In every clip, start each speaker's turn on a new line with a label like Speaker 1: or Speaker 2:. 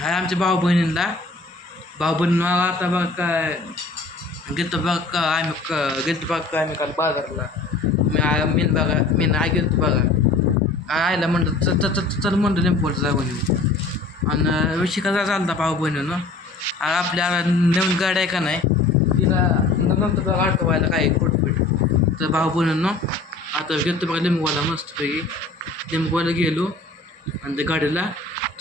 Speaker 1: हाय आमच्या भाऊ बहिणींना भाऊ बहिणीला आता बघ काय गेलतो बघ का आम्ही क- गेलतो बघा आम्ही काल बाजारला. मी आ- मी बघा मी नाही गेलतो बघा. आयला म्हणलं चल चल चल चल म्हणलं लिंपोलचं जाऊन आणि विषय कसा चालता भाऊ बहिणीनं आणि आपल्या नवीन गाडी आहे का नाही तिला नंतर बघा आठवायला काय कुठपीठ तर भाऊ बहिणीनं आता गेलतो बघा लिंबूवाला मस्तपैकी. लिंबूवाला गेलो. आणि त्या गाडीला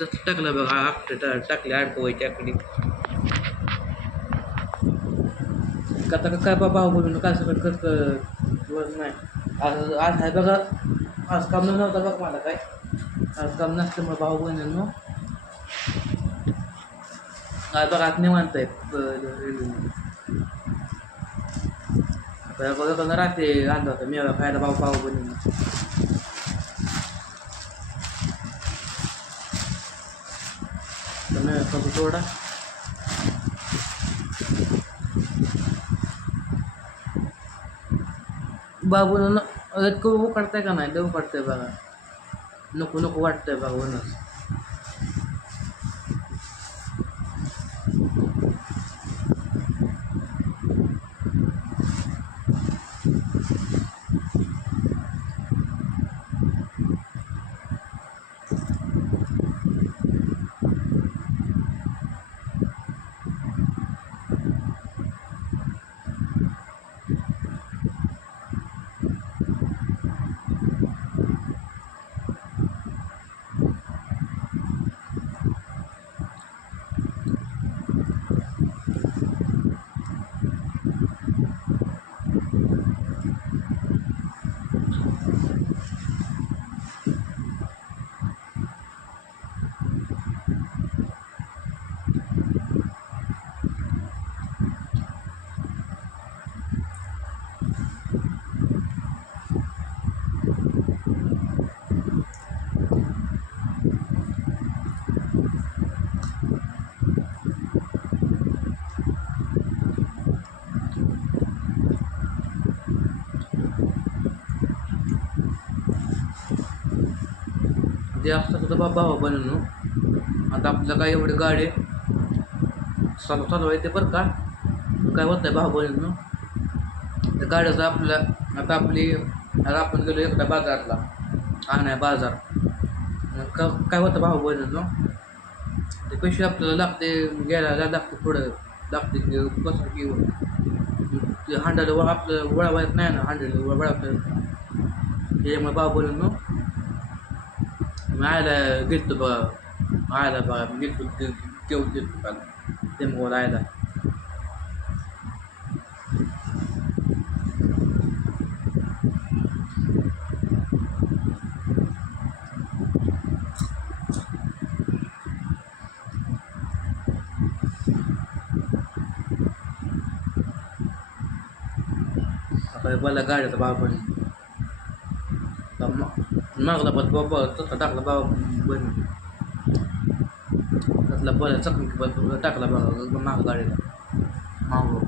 Speaker 1: टाकलं बघा आकडे टाकले अडकवायची आकडे आता काय बा भाऊ बोलून काय सगळं कस नाही. आज आज आहे बघा. आज काम नव्हता बघ मला काय. आज काम नसल्यामुळे भाऊ बहिणींनो. आज बघा आज निवांत आहे आता बघा राहते आणला होता मेवा खायला भाऊ भाऊ बहिणींना. तर मेवा खातो थोडा बाबून इतकं उकडतंय का नाही? देऊ उकडतंय बघा. नको नको वाटतंय बघा ते असतं सुद्धा बाबा भाऊ बनवून आता आपलं काय एवढी गाडी चालू चालू आहे ते बरं का. काय होत आहे भाऊ बनवून त्या गाड्याचं आपलं आता आपली आता आपण गेलो एकदा बाजारला. हा नाही बाजार. का काय होतं भाऊ बनवून ते पैसे आपल्याला लागते घ्यायला लागते पुढं लागते कसं की ते हांडाला व आपलं वळावा नाही ना हांडाला वळावतं. त्याच्यामुळे भाऊ बनवून आयला गेलतो बघा आयला बघा गेलतो केवढं गेलतो काल ते मग आयला आता मला गाड्याचा भाव पण मागला पण बाबा तसा टाकला बाबा बन त्यातला बरं चकमी पण टाकला बाबा माग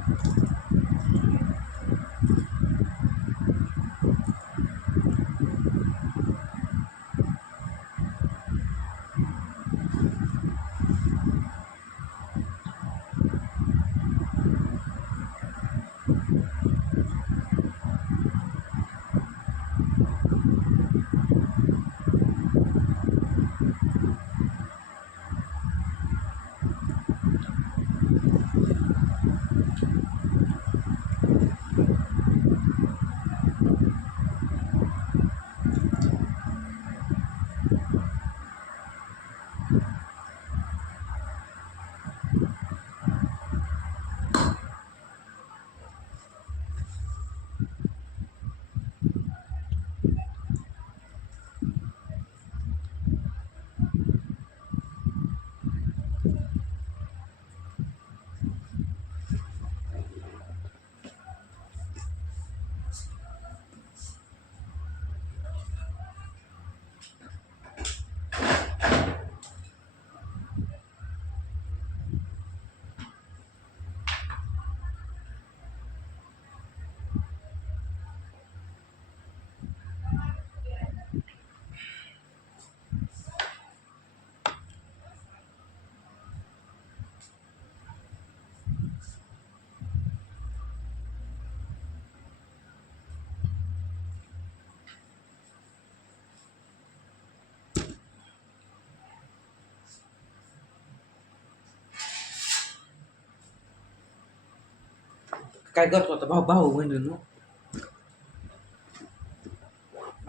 Speaker 1: काय करतो आता भाऊ भाऊ बहिणीनो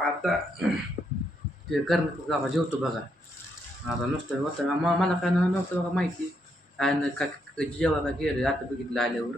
Speaker 1: आता ते करणं गावा जेवतो बघा आता नुसतं होतं म- मला काय नव्हतं बघा माहिती आणि काय जेव्हा काय गेलं आता बघितलं आल्यावर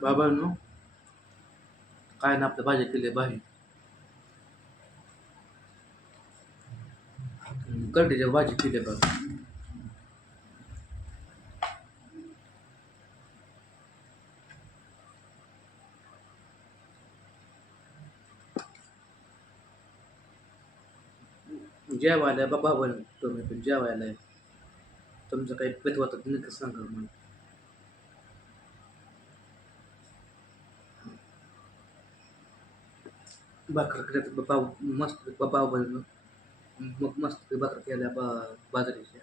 Speaker 1: बाबांनो काय ना आपल्या भाजी केली भाजी कढीच्या भाजी केली बघा जेवायला बाबा बन तुम्ही पण जेवायला आहे. तुमचं काही पेत होतं तुम्ही कसं सांगा मला भाकर केल्या बाबा मस्त बाबा बनलं. मग मस्त भाकर केल्या बा बाजरीच्या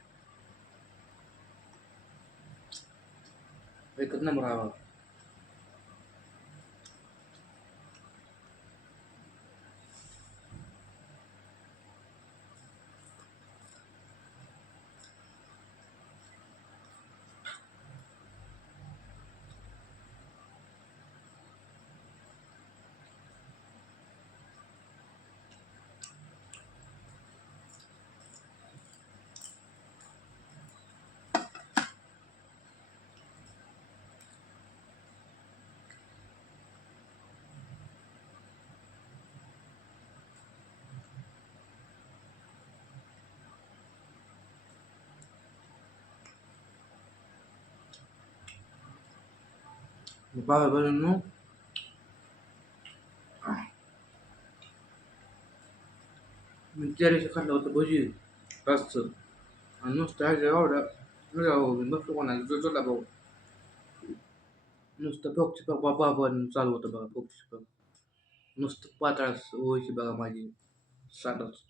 Speaker 1: एकच नंबर हवा बाबा बनवून मी त्या दिवशी खाल्लं होतं भजी रसचं आणि नुसतं ह्याच्या एवढं बघतो कोणाला जो चला भाऊ नुसतं फोकची पग बाबा पण चालू होतं बघा फोकची पक नुसतं पातळ व्हायची बघा माझी साठच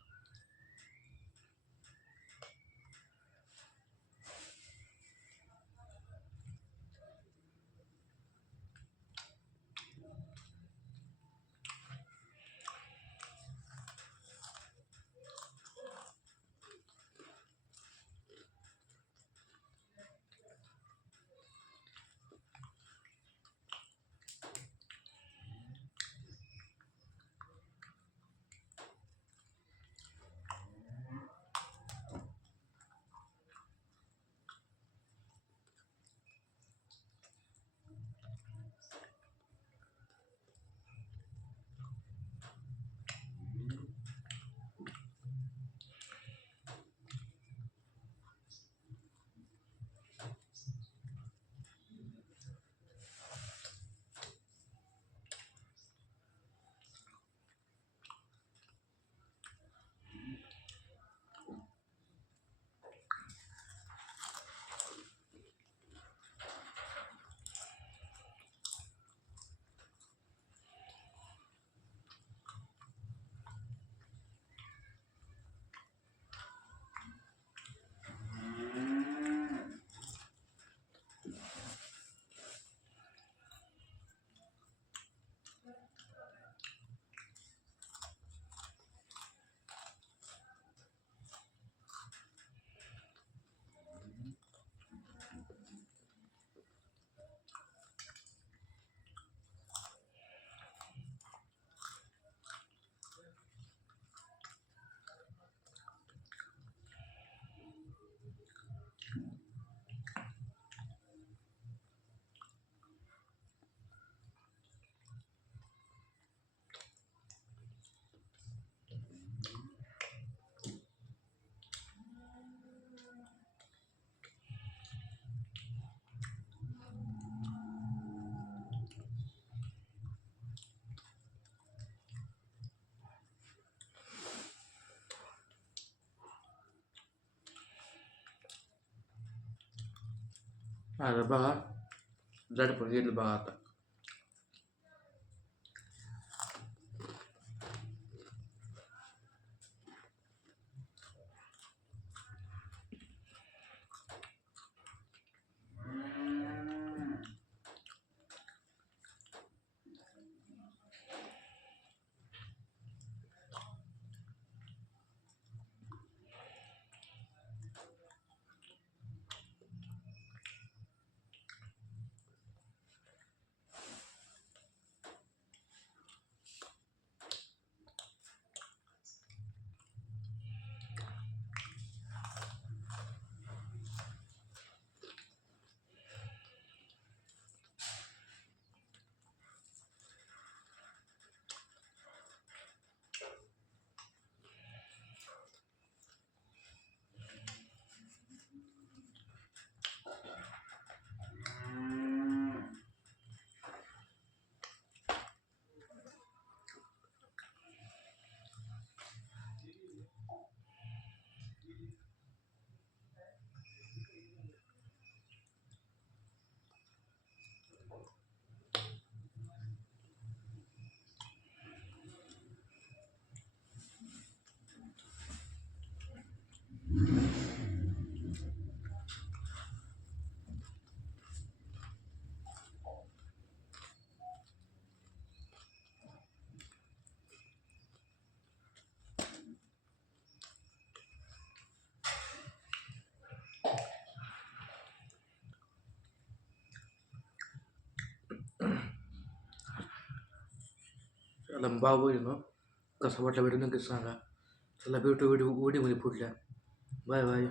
Speaker 1: Araba dar por el bata. आता चला ना कसा वाटला व्हिडिओ नक्कीच सांगा. चला भेटू व्हिडिओ व्हिडिओमध्ये फुटल्या. Bye bye.